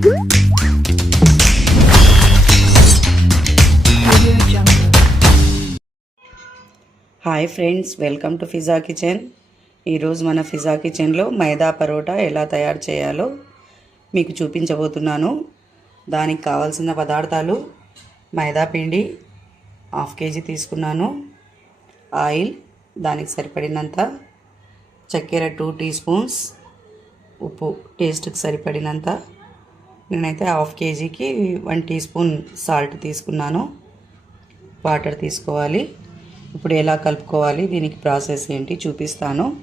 Good. Hi friends welcome to Fiza kitchen ఈరోజు మన ఫిజా కిచెన్లో మైదా పరోటా ఎలా తయారు చేయాలో మీకు చూపించబోతున్నాను. దానికి కావాల్సిన పదార్థాలు మైదా పిండి హాఫ్ కేజీ తీసుకున్నాను. ఆయిల్ దానికి సరిపడినంత చక్కెర టూ టీ స్పూన్స్ ఉప్పు టేస్ట్కి సరిపడినంత. నేనైతే హాఫ్ కేజీకి వన్ టీ స్పూన్ సాల్ట్ తీసుకున్నాను. వాటర్ తీసుకోవాలి. ఇప్పుడు ఎలా కలుపుకోవాలి దీనికి ప్రాసెస్ ఏంటి చూపిస్తాను.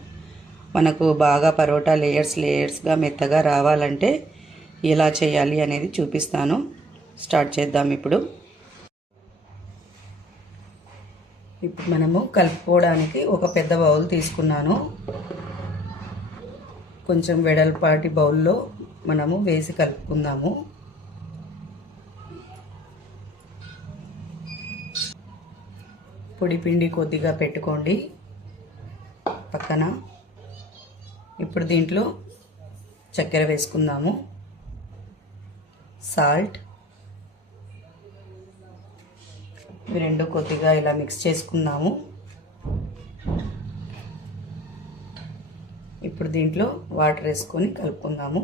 మనకు బాగా పరోటా లేయర్స్ లేయర్స్గా మెత్తగా రావాలంటే ఎలా చేయాలి అనేది చూపిస్తాను. స్టార్ట్ చేద్దాం ఇప్పుడు. ఇప్పుడు మనము కలుపుకోవడానికి ఒక పెద్ద బౌల్ తీసుకున్నాను. కొంచెం వెడల్పాటి బౌల్లో మనము వేసి కలుపుకుందాము. పొడి పిండి కొద్దిగా పెట్టుకోండి. పక్కన ఇప్పుడు దీంట్లో చక్కెర వేసుకుందాము. సాల్ట్. ఇవి రెండు కొద్దిగా ఇలా మిక్స్ చేసుకుందాము. ఇప్పుడు దీంట్లో వాటర్ వేసుకొని కలుపుకుందాము.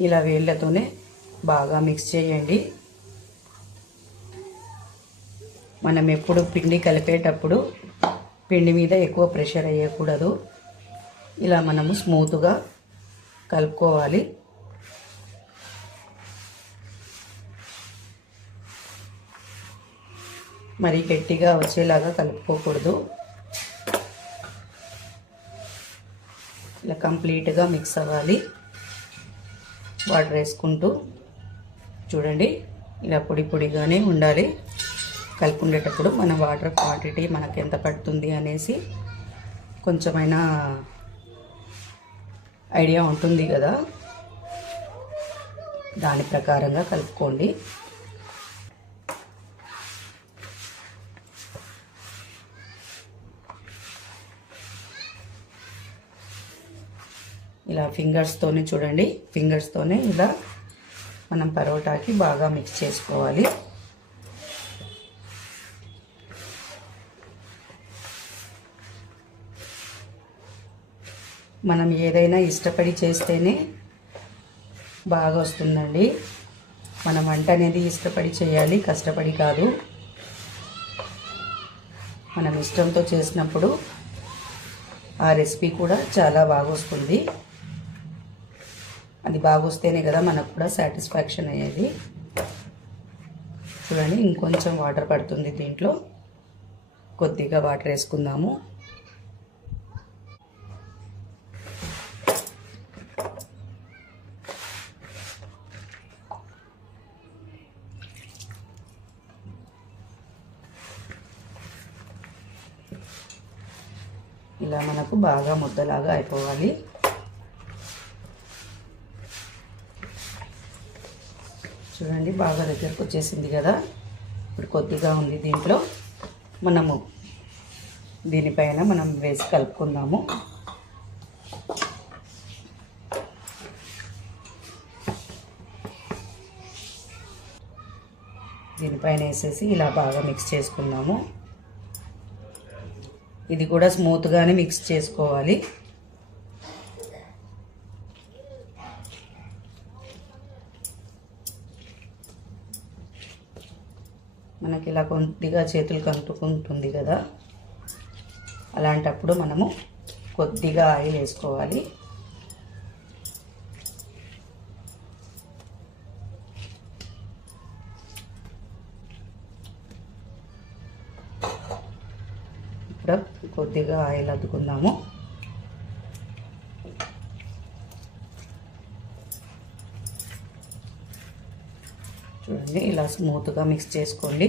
ఇలా వేళ్ళతోనే బాగా మిక్స్ చేయండి. మనం ఎప్పుడు పిండి కలిపేటప్పుడు పిండి మీద ఎక్కువ ప్రెషర్ అయ్యకూడదు. ఇలా మనము స్మూత్గా కలుపుకోవాలి. మరీ గట్టిగా వచ్చేలాగా కలుపుకోకూడదు. ఇలా కంప్లీట్గా మిక్స్ అవ్వాలి. వాటర్ వేసుకుంటూ చూడండి. ఇలా పొడి పొడిగానే ఉండాలి. కలుపుకునేటప్పుడు మన వాటర్ క్వాంటిటీ మనకి ఎంత పడుతుంది అనేసి కొంచెమైనా ఐడియా ఉంటుంది కదా. దాని ప్రకారంగా కలుపుకోండి. ఇలా ఫింగర్స్తోనే చూడండి. ఫింగర్స్తోనే ఇలా మనం పరోటాకి బాగా మిక్స్ చేసుకోవాలి. మనం ఏదైనా ఇష్టపడి చేస్తేనే బాగా వస్తుందండి. మనం వంట అనేది ఇష్టపడి చేయాలి కష్టపడి కాదు. మనం ఇష్టంతో చేసినప్పుడు ఆ రెసిపీ కూడా చాలా బాగా వస్తుంది. అది బాగొస్తేనే కదా మనకు కూడా సాటిస్ఫాక్షన్ అయ్యేది. చూడండి ఇంకొంచెం వాటర్ పడుతుంది దీంట్లో. కొద్దిగా వాటర్ వేసుకుందాము. ఇలా మనకు బాగా ముద్దలాగా అయిపోవాలి. చూడండి బాగా దగ్గరకు వచ్చేసింది కదా. ఇప్పుడు కొద్దిగా ఉంది దీంట్లో. మనము దీనిపైన మనం వేసి కలుపుకుందాము. దీనిపైన వేసేసి ఇలా బాగా మిక్స్ చేసుకుందాము. ఇది కూడా స్మూత్గానే మిక్స్ చేసుకోవాలి. మనకి ఇలా కొద్దిగా చేతులు కంటుకుంటుంది కదా. అలాంటప్పుడు మనము కొద్దిగా ఆయిల్ వేసుకోవాలి. ఇప్పుడు కొద్దిగా ఆయిల్ అద్దుకుందాము. చూడండి ఇలా స్మూత్గా మిక్స్ చేసుకోండి.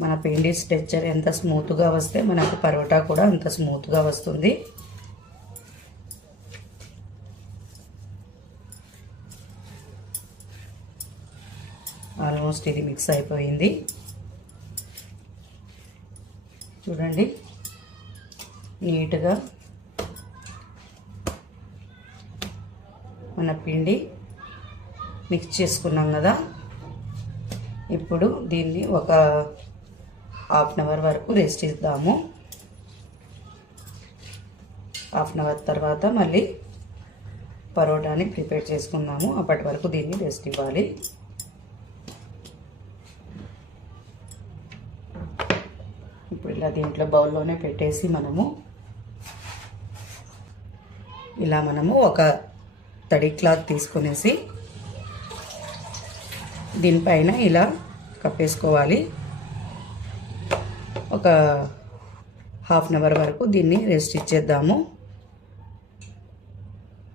మన పిండి స్ట్రెచ్చర్ ఎంత స్మూత్గా వస్తే మనకు పరోటా కూడా అంత స్మూత్గా వస్తుంది. ఆల్మోస్ట్ ఇది మిక్స్ అయిపోయింది. చూడండి. నీట్గా మన పిండి మిక్స్ చేసుకున్నాం కదా. ఇప్పుడు దీన్ని ఒక హాఫ్ అన్ అవర్ వరకు రెస్ట్ ఇద్దాము హాఫ్ అన్ అవర్ తర్వాత మళ్ళీ పరోటాని ప్రిపేర్ చేసుకుందాము. అప్పటి వరకు దీన్ని రెస్ట్ ఇవ్వాలి. ఇప్పుడు ఇలా దీంట్లో బౌల్లోనే పెట్టేసి మనము ఇలా మనము ఒక తడి క్లాత్ తీసుకునేసి దీనిపైన ఇలా కప్పేసుకోవాలి. ఒక హాఫ్ అన్ అవర్ వరకు దీన్ని రెస్ట్ ఇచ్చేద్దాము.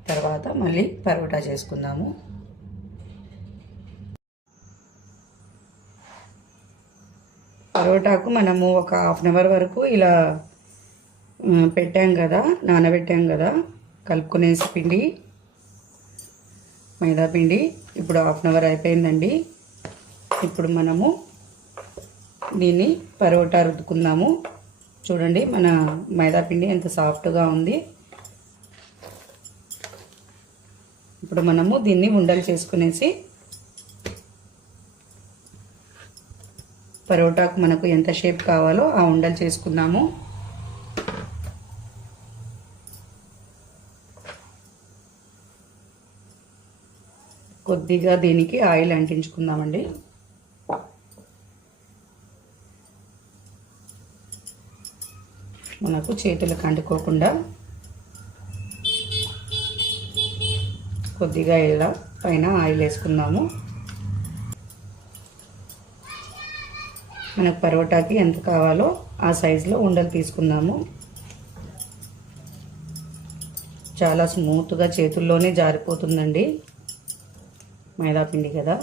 తర్వాత మళ్ళీ పరోటా చేసుకుందాము. పరోటాకు మనము ఒక హాఫ్ అన్ అవర్ వరకు ఇలా పెట్టాం కదా నానబెట్టాం కదా కలుపుకునేసి పిండి. మైదాపిండి ఇప్పుడు హాఫ్ అన్ అవర్ అయిపోయిందండి. ఇప్పుడు మనము దీన్ని పరోటా రుద్దుకుందాము. చూడండి మన మైదాపిండి ఎంత సాఫ్ట్గా ఉంది. ఇప్పుడు మనము దీన్ని ఉండలు చేసుకునేసి పరోటాకు మనకు ఎంత షేప్ కావాలో ఆ ఉండలు చేసుకుందాము. కొద్దిగా దీనికి ఆయిల్ అంటించుకుందామండి. మనకు చేతులకు అంటుకోకుండా కొద్దిగా ఇలా పైన ఆయిల్ వేసుకుందాము. మనకు పరోటాకి ఎంత కావాలో ఆ సైజులో ఉండలు తీసుకుందాము. చాలా స్మూత్గా చేతుల్లోనే జారిపోతుందండి. మైదాపిండి కదా.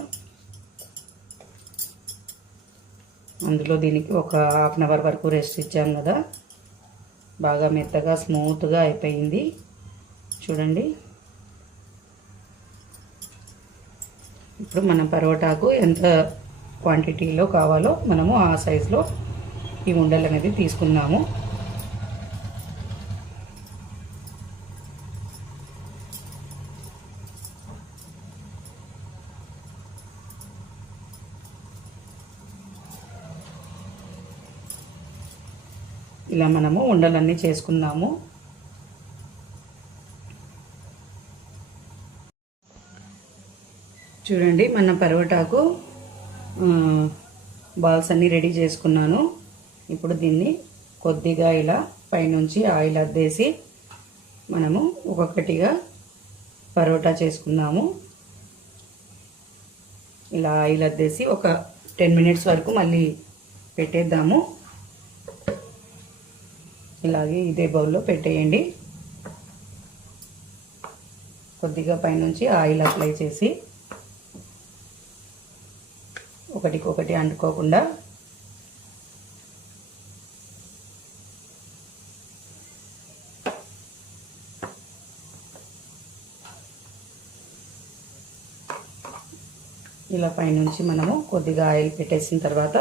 అందులో దీనికి ఒక హాఫ్ అన్ అవర్ వరకు రెస్ట్ ఇచ్చాం కదా. బాగా మెత్తగా స్మూత్గా అయిపోయింది. చూడండి. ఇప్పుడు మనం పరోటాకు ఎంత క్వాంటిటీలో కావాలో మనము ఆ సైజులో ఈ ఉండలు అనేది తీసుకుందాము. ఇలా మనము ఉండలన్నీ చేసుకున్నాము చూడండి మన పరోటాకు బాల్స్ అన్నీ రెడీ చేసుకున్నాను. ఇప్పుడు దీన్ని కొద్దిగా ఇలా పైనుంచి ఆయిల్ అద్దేసి మనము ఒక్కొక్కటిగా పరోటా చేసుకుందాము. ఇలా ఆయిల్ అద్దేసి ఒక టెన్ మినిట్స్ వరకు మళ్ళీ పెట్టేద్దాము. ఇలాగే ఇదే బౌల్లో పెట్టేయండి. కొద్దిగా పైనుంచి ఆయిల్ అప్లై చేసి ఒకటికొకటి అంటుకోకుండా ఇలా పైనుంచి మనము కొద్దిగా ఆయిల్ పెట్టేసిన తర్వాత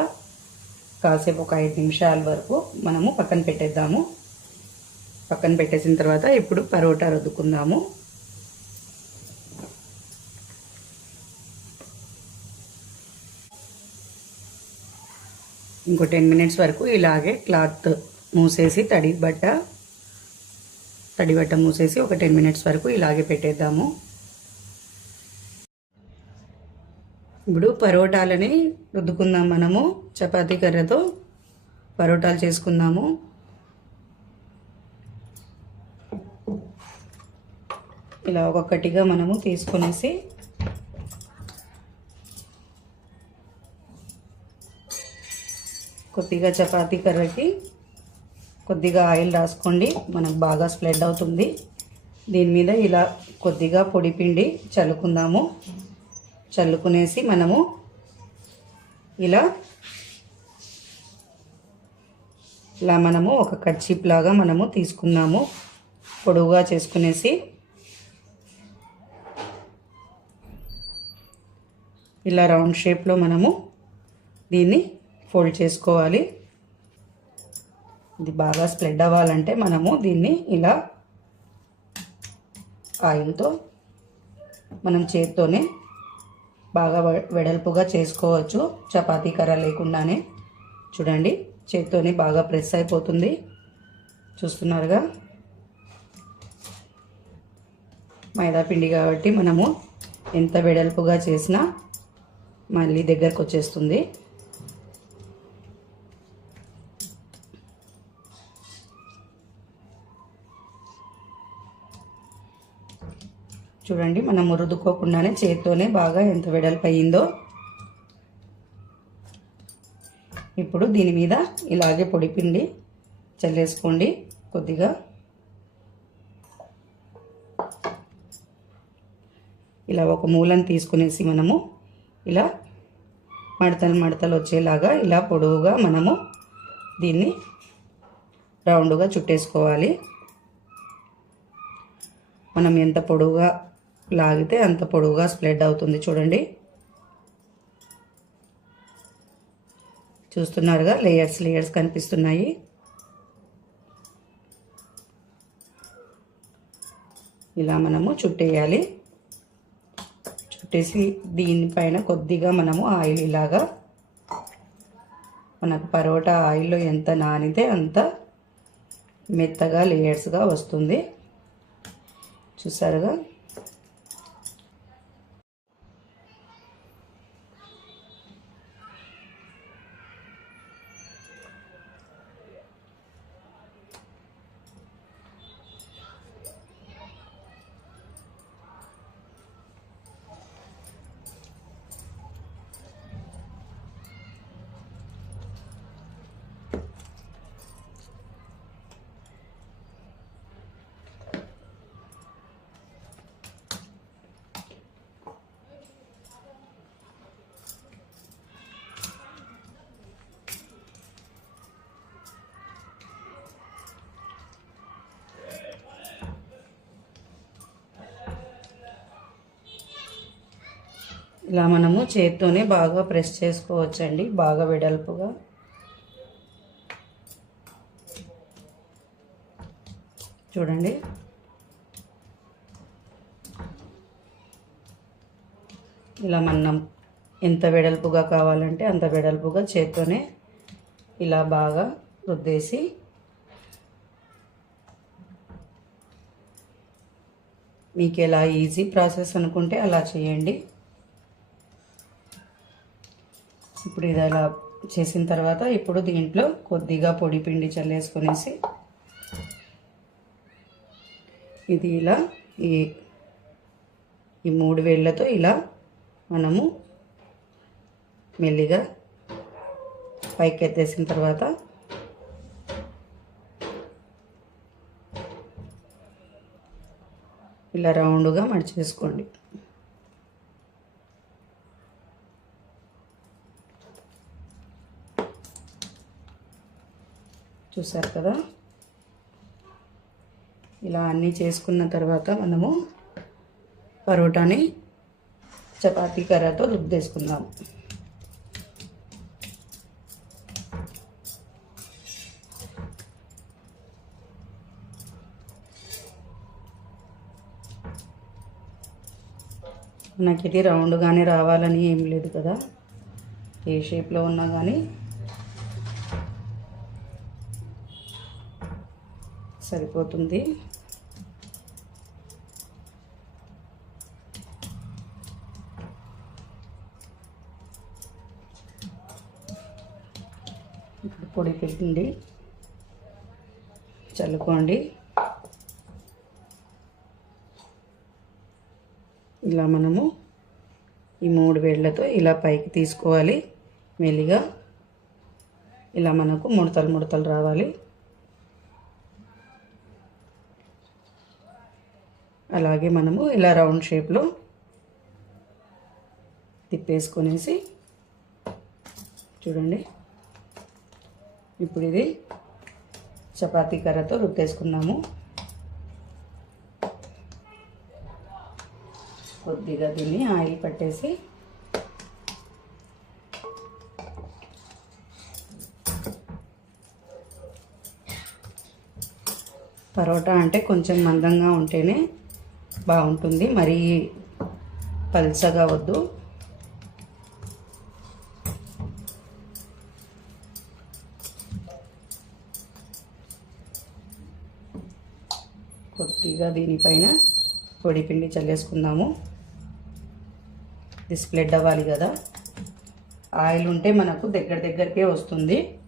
కాసేపు ఒక ఐదు నిమిషాల వరకు మనము పక్కన పెట్టేద్దాము. పక్కన పెట్టేసిన తర్వాత ఇప్పుడు పరోటా రుద్దుకుందాము. ఇంకో టెన్ మినిట్స్ వరకు ఇలాగే క్లాత్ మూసేసి తడి బట్ట తడి బట్ట మూసేసి ఒక టెన్ మినిట్స్ వరకు ఇలాగే పెట్టేద్దాము. ఇప్పుడు పరోటాలని రుద్దుకుందాం మనము. చపాతీ కర్రతో పరోటాలు చేసుకుందాము. ఇలా ఒక్కొక్కటిగా మనము తీసుకునేసి కొద్దిగా చపాతీ కర్రకి కొద్దిగా ఆయిల్ రాసుకోండి. మనకు బాగా స్ప్రెడ్ అవుతుంది. దీని మీద ఇలా కొద్దిగా పొడి పిండి చల్లుకుందాము. చల్లుకునేసి మనము ఇలా ఇలా మనము ఒక కర్చీప్ లాగా మనము తీసుకున్నాము. పొడవుగా చేసుకునేసి ఇలా రౌండ్ షేప్లో మనము దీన్ని ఫోల్డ్ చేసుకోవాలి. ఇది బాగా స్ప్రెడ్ అవ్వాలంటే మనము దీన్ని ఇలా ఆయిల్తో మనం చేత్తోనే బాగా వెడల్పుగా చేసుకోవచ్చు. చపాతీ కర్ర లేకుండానే. చూడండి చేతితోని బాగా ప్రెస్ అయిపోతుంది. చూస్తున్నారుగా? మైదా పిండి కాబట్టి మనము ఎంత వెడల్పుగా చేసినా మళ్ళీ దగ్గరకు వచ్చేస్తుంది. చూడండి మనం రుద్దుకోకుండానే చేత్తోనే బాగా ఎంత వెడల్పు అయ్యిందో ఇప్పుడు దీని మీద ఇలాగే పొడి పిండి చల్లేసుకోండి కొద్దిగా. ఇలా ఒక మూలను తీసుకునేసి మనము ఇలా మడతలు మడతలు వచ్చేలాగా ఇలా పొడవుగా మనము దీన్ని రౌండ్గా చుట్టేసుకోవాలి. మనం ఎంత పొడవుగా లాగితే అంత పొడవుగా స్ప్రెడ్ అవుతుంది చూడండి. చూస్తున్నారుగా లేయర్స్ లేయర్స్ కనిపిస్తున్నాయి. ఇలా మనము చుట్టేయాలి. చుట్టేసి దీనిపైన కొద్దిగా మనము ఆయిల్ ఇలాగా మనకు పరోటా ఆయిల్లో ఎంత నానితే అంత మెత్తగా లేయర్స్గా వస్తుంది. చూసారుగా? ఇలా మనము చేత్తోనే బాగా ప్రెస్ చేసుకోవచ్చండి బాగా వెడల్పుగా. చూడండి. ఇలా మనం ఎంత వెడల్పుగా కావాలంటే అంత వెడల్పుగా చేత్తోనే ఇలా బాగా రుద్దేసి మీకు ఎలా ఈజీ ప్రాసెస్ అనుకుంటే అలా చేయండి. ఇప్పుడు ఇది అలా చేసిన తర్వాత ఇప్పుడు దీంట్లో కొద్దిగా పొడి పిండి చల్లేసుకునేసి ఇది ఇలా ఈ ఈ మూడు వేళ్ళతో ఇలా మనము మెల్లిగా పైకి ఎత్తేసిన తర్వాత ఇలా రౌండ్గా మడిచేసుకోండి. చూసారు కదా? ఇలా అన్నీ చేసుకున్న తర్వాత మనము పరోటాని చపాతీ కర్రతో రుద్దేసుకుందాం మనకి ఇది రౌండ్గానే రావాలని ఏం లేదు కదా? ఏ షేప్లో ఉన్నా కానీ సరిపోతుంది. ఇప్పుడు పొడి పెట్టండి చల్లుకోండి. ఇలా మనము ఈ మూడు వేళ్ళతో ఇలా పైకి తీసుకోవాలి. మెల్లిగా. ఇలా మనకు ముడతలు ముడతలు రావాలి. అలాగే మనము ఇలా రౌండ్ షేప్లో తిప్పేసుకొనేసి చూడండి. ఇప్పుడు ఇది చపాతీ కర్రతో రుక్కేసుకున్నాము కొద్దిగా దీన్ని ఆయిల్ పట్టేసి పరోటా అంటే కొంచెం మందంగా ఉంటేనే బాగుంటుంది. మరీ పల్చగా వద్దు. కొద్దిగా దీనిపైన పొడి పిండి చల్లేసుకుందాము. ఇది స్ప్రెడ్ అవ్వాలి కదా. ఆయిల్ ఉంటే మనకు దగ్గర దగ్గరికే వస్తుంది.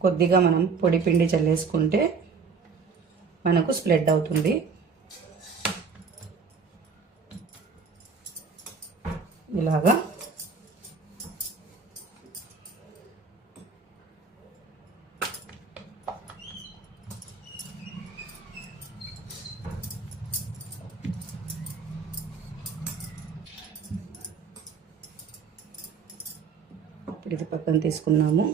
కొద్దిగా మనం పొడి పిండి చల్లేసుకుంటే మనకు స్ప్రెడ్ అవుతుంది. ఇలాగా. ఇప్పుడు ఇది పక్కన తీసుకున్నాము.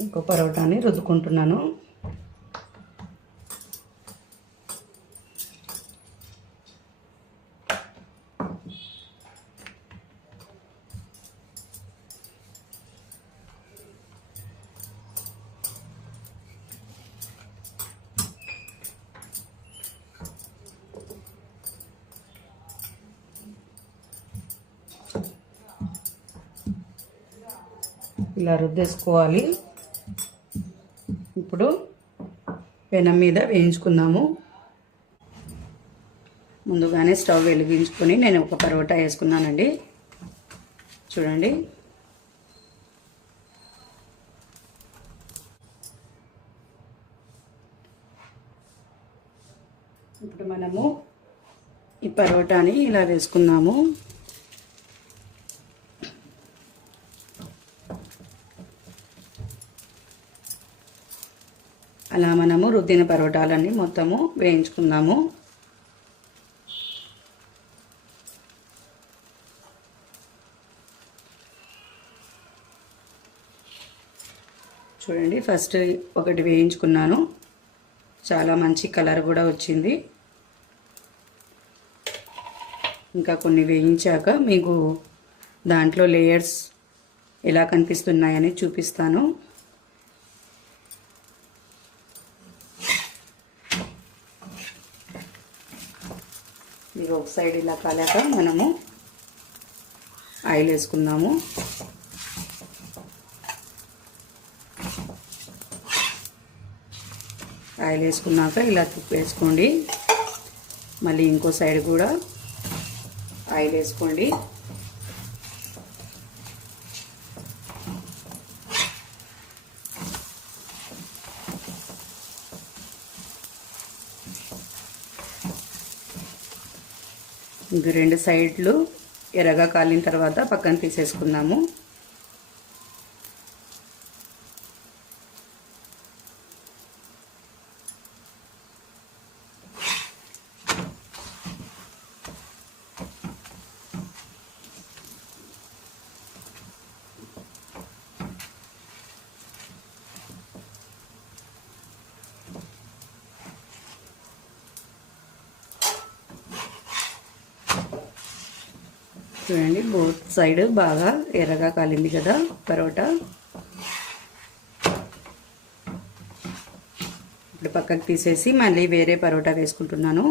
ఇంకో పరోటాని రుద్దుకుంటున్నాను. ఇలా రుద్దేసుకోవాలి. ఇప్పుడు పెనం మీద వేయించుకుందాము. ముందుగానే స్టవ్ వెలిగించుకొని నేను ఒక పరోటా వేసుకున్నానండి. చూడండి. ఇప్పుడు మనము ఈ పరోటాని ఇలా వేసుకుందాము అలా మనము రుద్దిన పరోటాలన్నీ మొత్తము వేయించుకుందాము. చూడండి ఫస్ట్ ఒకటి వేయించుకున్నాను. చాలా మంచి కలర్ కూడా వచ్చింది. ఇంకా కొన్ని వేయించాక మీకు దాంట్లో లేయర్స్ ఎలా కనిపిస్తున్నాయని చూపిస్తాను. ఇది ఒక సైడ్ ఇలా కాలాక మనము ఆయిల్ వేసుకుందాము ఆయిల్ వేసుకున్నాక ఇలా తిప్పేసుకోండి. మళ్ళీ ఇంకో సైడ్ కూడా ఆయిల్ వేసుకోండి ఇంక రెండు సైడ్లు ఎర్రగా కాలిన తర్వాత పక్కన తీసేసుకుందాము. చూడండి బోత్ సైడ్ బాగా ఎర్రగా కాలింది కదా పరోటా. ఇప్పుడు పక్కకు తీసేసి మళ్ళీ వేరే పరోటా వేసుకుంటున్నాను.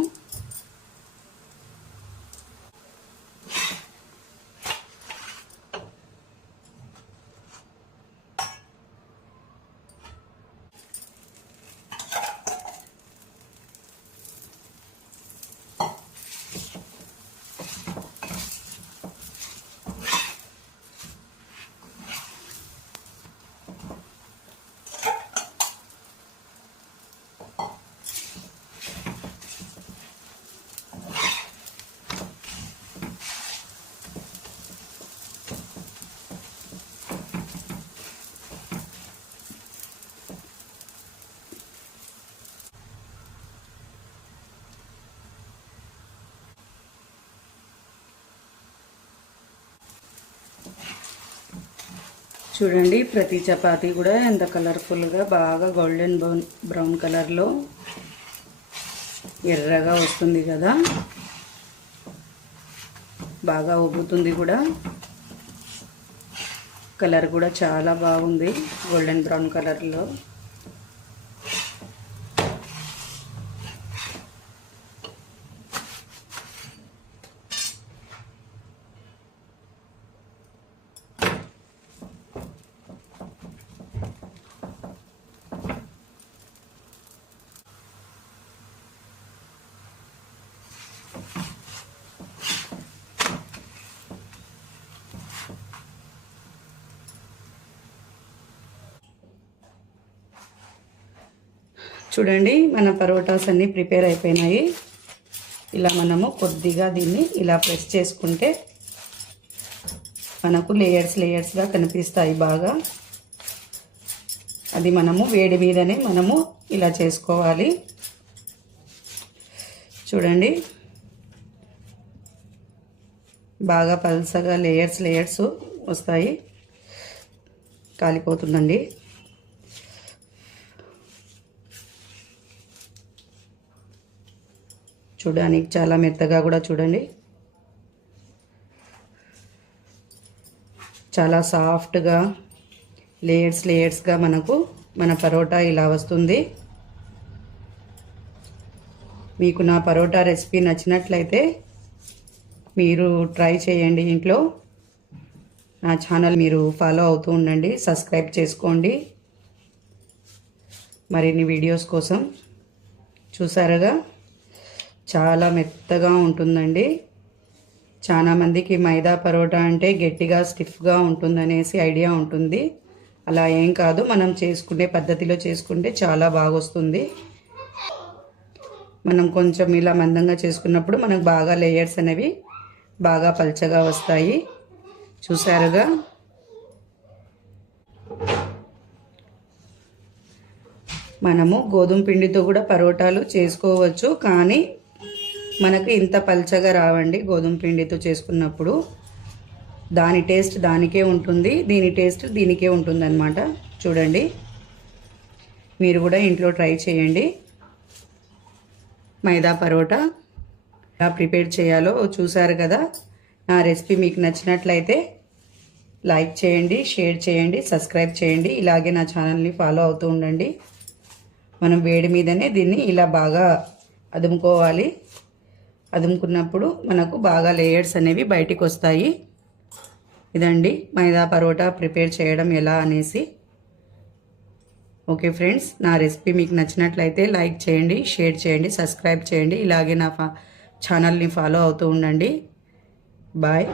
చూడండి ప్రతి చపాతీ కూడా ఎంత కలర్ఫుల్గా బాగా గోల్డెన్ బ్రౌన్ బ్రౌన్ కలర్లో ఎర్రగా వస్తుంది కదా. బాగా ఉబ్బుతుంది కూడా. కలర్ కూడా చాలా బాగుంది గోల్డెన్ బ్రౌన్ కలర్లో చూడండి మన పరోటాస్ అన్నీ ప్రిపేర్ అయిపోయినాయి. ఇలా మనము కొద్దిగా దీన్ని ఇలా ప్రెస్ చేసుకుంటే మనకు లేయర్స్ లేయర్స్గా కనిపిస్తాయి బాగా. అది మనము వేడి మీదనే మనము ఇలా చేసుకోవాలి. చూడండి బాగా పల్సగా లేయర్స్ లేయర్స్ వస్తాయి. కాలిపోతుందండి. చూడడానికి చాలా మెత్తగా కూడా చూడండి. చాలా సాఫ్ట్గా లేయర్స్ లేయర్స్గా మనకు మన పరోటా ఇలా వస్తుంది. మీకు నా పరోటా రెసిపీ నచ్చినట్లయితే మీరు ట్రై చేయండి ఇంట్లో. నా ఛానల్ మీరు ఫాలో అవుతూ ఉండండి సబ్స్క్రైబ్ చేసుకోండి. మరిన్ని వీడియోస్ కోసం చూసారుగా చాలా మెత్తగా ఉంటుందండి. చాలా మందికి మైదా పరోటా అంటే గట్టిగా స్టిఫ్గా ఉంటుందనేసి ఐడియా ఉంటుంది. అలా ఏం కాదు మనం చేసుకునే పద్ధతిలో చేసుకుంటే చాలా బాగా వస్తుంది మనం కొంచెం ఇలా మందంగా చేసుకున్నప్పుడు మనకు బాగా లేయర్స్ అనేవి బాగా పల్చగా వస్తాయి. చూసారుగా మనము గోధుమ పిండితో కూడా పరోటాలు చేసుకోవచ్చు కానీ మనకు ఇంత పల్చగా రావండి గోధుమ పిండితో చేసుకున్నప్పుడు. దాని టేస్ట్ దానికే ఉంటుంది దీని టేస్ట్ దీనికే ఉంటుంది అనమాట చూడండి. మీరు కూడా ఇంట్లో ట్రై చేయండి. మైదా పరోటా ఎలా ప్రిపేర్ చేయాలో చూసారు కదా. నా రెసిపీ మీకు నచ్చినట్లయితే లైక్ చేయండి షేర్ చేయండి సబ్స్క్రైబ్ చేయండి. ఇలాగే నా ఛానల్ని ఫాలో అవుతూ ఉండండి. మనం వేడి మీదనే దీన్ని ఇలా బాగా అదుముకోవాలి. అదుముకున్నప్పుడు మనకు బాగా లేయర్స్ అనేవి బయటికి వస్తాయి ఇదండి మైదా పరోటా ప్రిపేర్ చేయడం ఎలా అనేసి. ఓకే ఫ్రెండ్స్ నా రెసిపీ మీకు నచ్చినట్లయితే లైక్ చేయండి షేర్ చేయండి సబ్స్క్రైబ్ చేయండి. ఇలాగే నా ఫా ఛానల్ని ఫాలో అవుతూ ఉండండి. బాయ్.